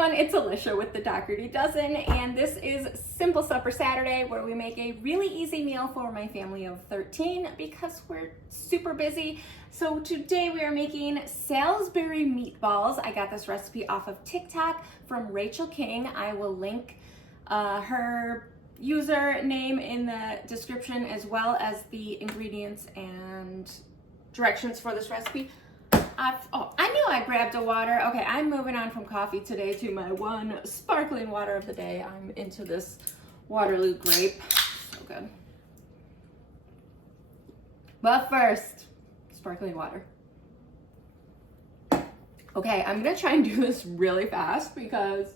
everyone, it's Alicia with the Dougherty Dozen, and this is Simple Supper Saturday, where we make a really easy meal for my family of 13 because we're super busy. So today we are making Salisbury Meatballs. I got this recipe off of TikTok from Rachel King. I will link her username in the description, as well as the ingredients and directions for this recipe. I knew I grabbed a water. Okay, I'm moving on from coffee today to my one sparkling water of the day. I'm into this Waterloo grape. So good. But first, sparkling water. Okay, I'm gonna try and do this really fast because,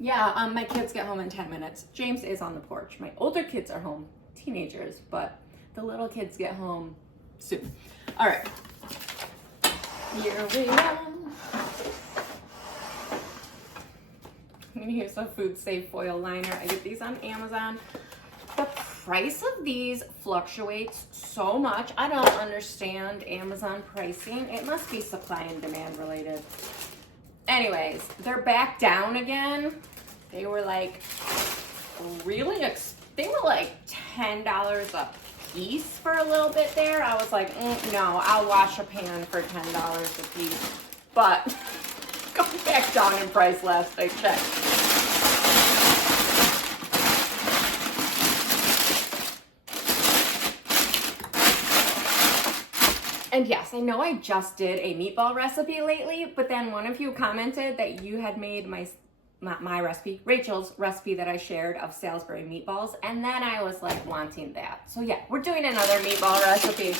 yeah, my kids get home in 10 minutes. James is on the porch. My older kids are home, teenagers, but the little kids get home soon. All right. Here we go. I'm gonna use a food safe foil liner. I get these on Amazon. The price of these fluctuates so much. I don't understand Amazon pricing. It must be supply and demand related. Anyways, they're back down again. They were like they were like $10 a piece for a little bit there. I was like, no, I'll wash a pan for $10 a piece. But going back down in price last I checked. And yes, I know I just did a meatball recipe lately, but then one of you commented that you had made not my recipe, Rachel's recipe that I shared of Salisbury meatballs, and then I was like wanting that. So yeah, we're doing another meatball recipe.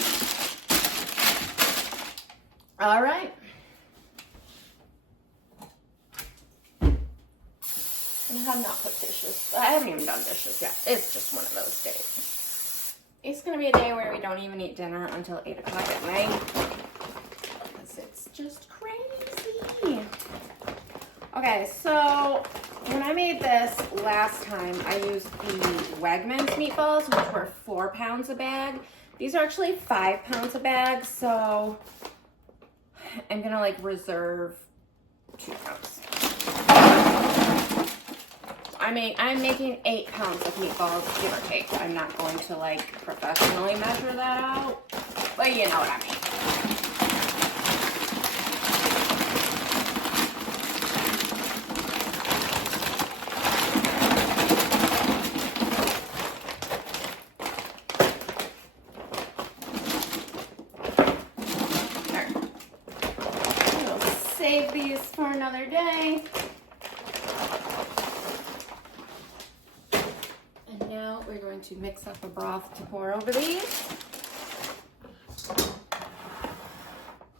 All right. And I have not put dishes. I haven't even done dishes yet. It's just one of those days. It's gonna be a day where we don't even eat dinner until 8 o'clock at night, because it's just crazy. Okay, so when I made this last time, I used the Wegmans meatballs, which were 4 pounds a bag. These are actually 5 pounds a bag, so I'm gonna like reserve 2 pounds. I'm making 8 pounds of meatballs, give or take. I'm not going to like professionally measure that out, but you know what I mean. Save these for another day. And now we're going to mix up a broth to pour over these.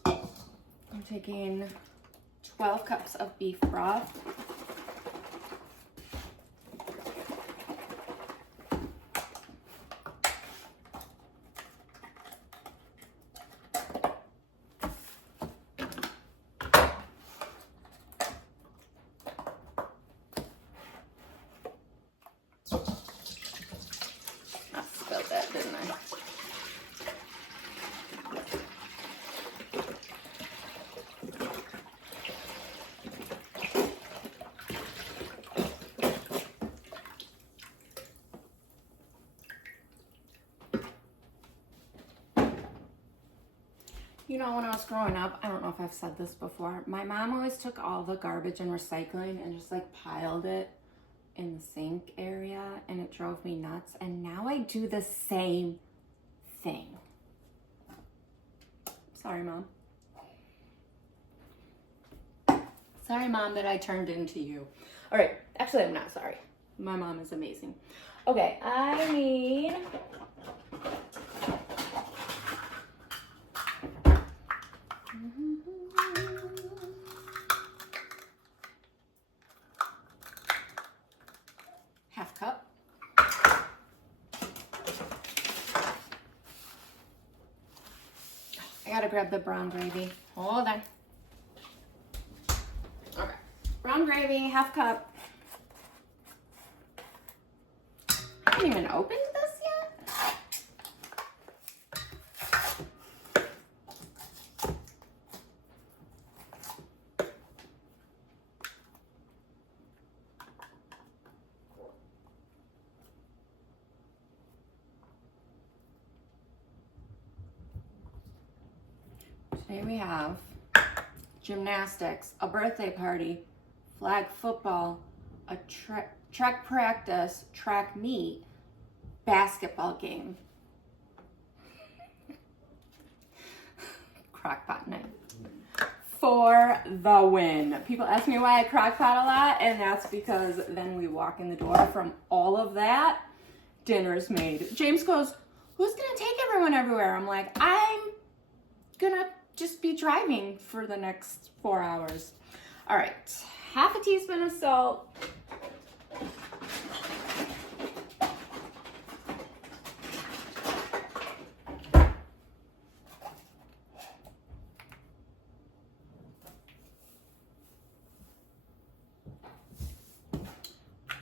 I'm taking 12 cups of beef broth. Didn't I? You know, when I was growing up, I don't know if I've said this before, my mom always took all the garbage and recycling and just like piled it in the sink area, and it drove me nuts. And now I do the same thing. Sorry, Mom. Sorry, Mom, that I turned into you. All right, actually, I'm not sorry. My mom is amazing. Okay, I need half cup. I gotta grab the brown gravy. Hold on. Okay, brown gravy, half cup. I haven't even opened this yet. Today we have gymnastics, a birthday party, flag football, a track practice, track meet, basketball game, crockpot night. For the win. People ask me why I crockpot a lot, and that's because then we walk in the door from all of that, dinner's made. James goes, who's gonna take everyone everywhere? I'm like, I'm gonna just be driving for the next 4 hours. All right, half a teaspoon of salt.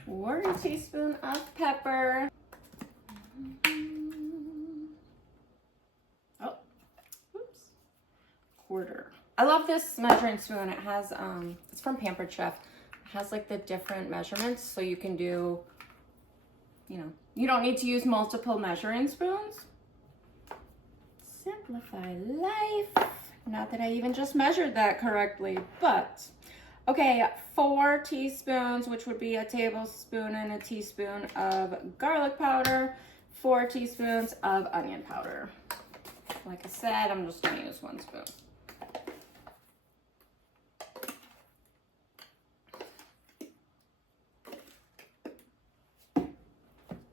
Quarter teaspoon of pepper. Oh, oops. Quarter. I love this measuring spoon. It has, it's from Pampered Chef. It has like the different measurements, so you can do, you know, you don't need to use multiple measuring spoons. Simplify life. Not that I even just measured that correctly, but okay, 4 teaspoons, which would be a tablespoon and a teaspoon of garlic powder, 4 teaspoons of onion powder. Like I said, I'm just gonna use 1 spoon.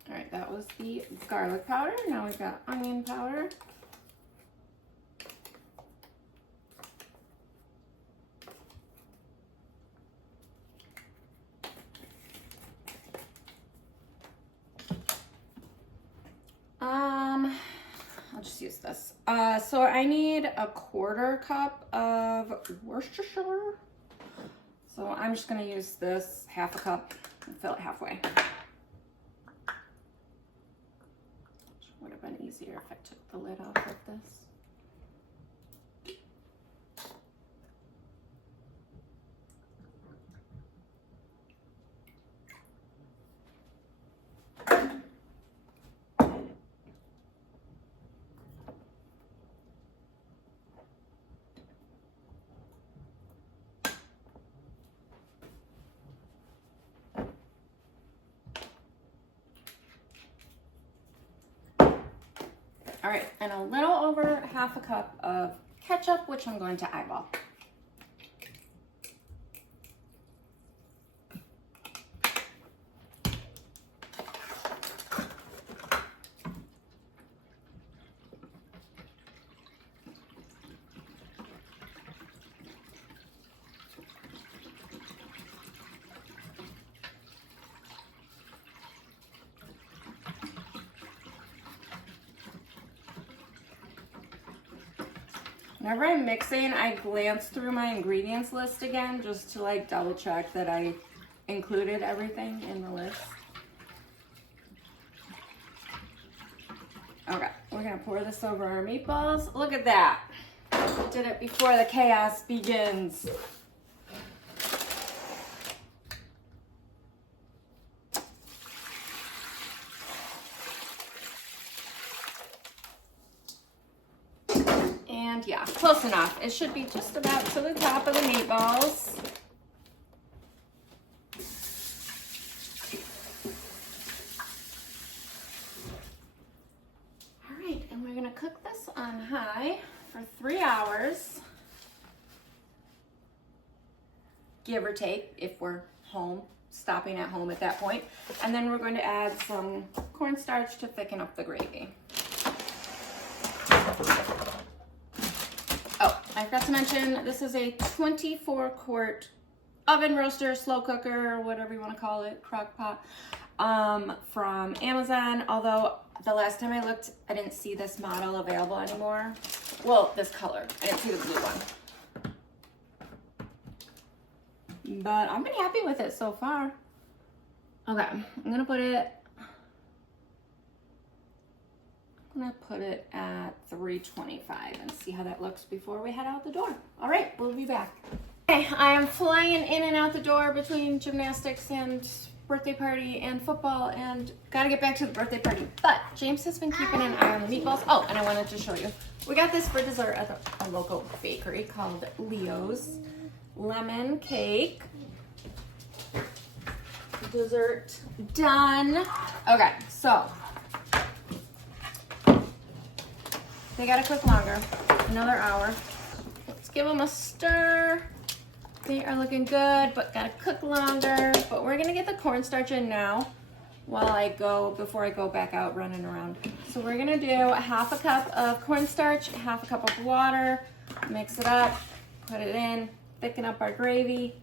All right, that was the garlic powder. Now we've got onion powder. I'll just use this. So I need a 1/4 cup of Worcestershire. So I'm just gonna use this 1/2 cup and fill it halfway. Would have been easier if I took the lid off of this. All right, and a little over 1/2 cup of ketchup, which I'm going to eyeball. Whenever I'm mixing, I glance through my ingredients list again just to like double check that I included everything in the list. Okay, we're gonna pour this over our meatballs. Look at that. Did it before the chaos begins. And yeah, close enough. It should be just about to the top of the meatballs. All right, and we're gonna cook this on high for 3 hours, give or take, if we're home, stopping at home at that point. And then we're going to add some cornstarch to thicken up the gravy. Oh, I forgot to mention, this is a 24-quart oven roaster, slow cooker, whatever you want to call it, crock pot, from Amazon. Although the last time I looked, I didn't see this model available anymore. Well, this color. I didn't see the blue one. But I'm pretty happy with it so far. Okay, I'm gonna put it at 325 and see how that looks before we head out the door. All right, we'll be back. Okay, I am flying in and out the door between gymnastics and birthday party and football and gotta get back to the birthday party. But James has been keeping an eye on the meatballs. Oh, and I wanted to show you. We got this for dessert at a local bakery called Leo's. Lemon cake. Dessert done. Okay, so they gotta cook longer, another hour. Let's give them a stir. They are looking good, but gotta cook longer. But we're gonna get the cornstarch in now before I go back out running around. So we're gonna do half a cup of cornstarch, half a cup of water, mix it up, put it in, thicken up our gravy.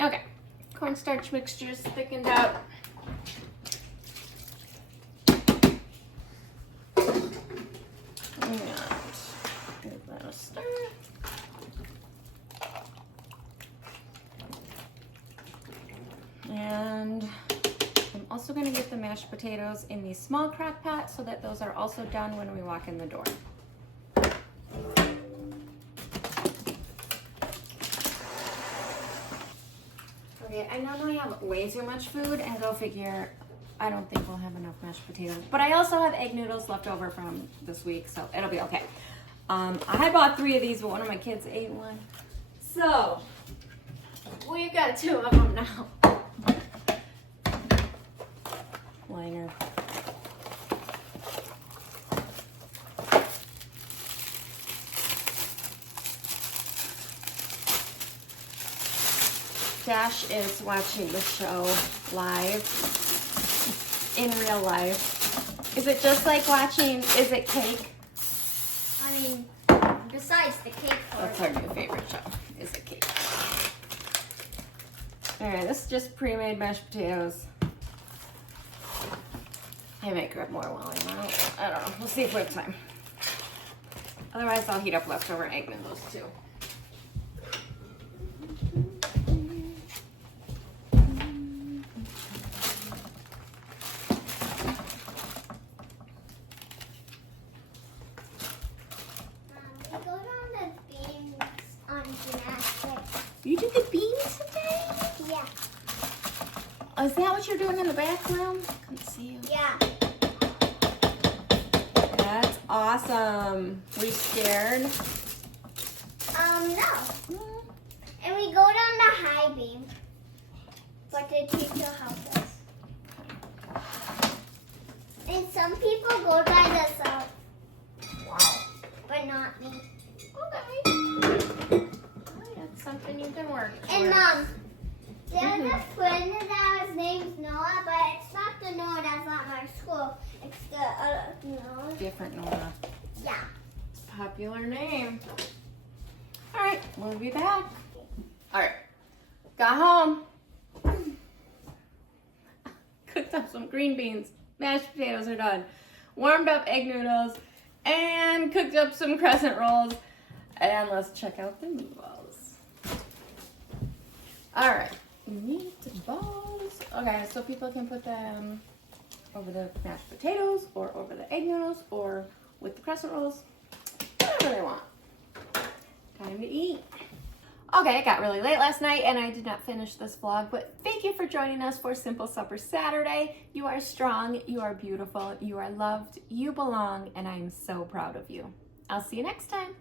Okay, cornstarch mixture is thickened out. And give that a stir. And I'm also going to get the mashed potatoes in the small crock pot so that those are also done when we walk in the door. Okay, I normally have way too much food, and go figure, I don't think we'll have enough mashed potatoes. But I also have egg noodles left over from this week, so it'll be okay. I bought 3 of these, but one of my kids ate one. So, we've got 2 of them now. Liner. Dash is watching the show live, in real life. Is it just like watching, is it cake? I mean, besides the cake part. That's our new favorite show, is it cake? Alright, this is just pre-made mashed potatoes. I might grab more while I'm out. I don't know, we'll see if we have time. Otherwise, I'll heat up leftover egg noodles too. You did the beans today? Yeah. Oh, is that what you're doing in the back room? Couldn't see you. Yeah. That's awesome. Were you scared? No. And we go down the high beam, but the teacher helped us. And some people go by themselves. Wow. But not me. Okay. That's something you can work And towards. there's a friend that his name's Noah, but it's not the Noah that's at my school. It's the other Noah. Different Nora. Yeah. Popular name. All right, we'll be back. All right, got home. Cooked up some green beans. Mashed potatoes are done. Warmed up egg noodles and cooked up some crescent rolls. And let's check out the meatballs. All right, meatballs. Okay, so people can put them over the mashed potatoes or over the egg noodles or with the crescent rolls, whatever they want. Time to eat. Okay, it got really late last night and I did not finish this vlog, but thank you for joining us for Simple Supper Saturday. You are strong, you are beautiful, you are loved, you belong, and I am so proud of you. I'll see you next time.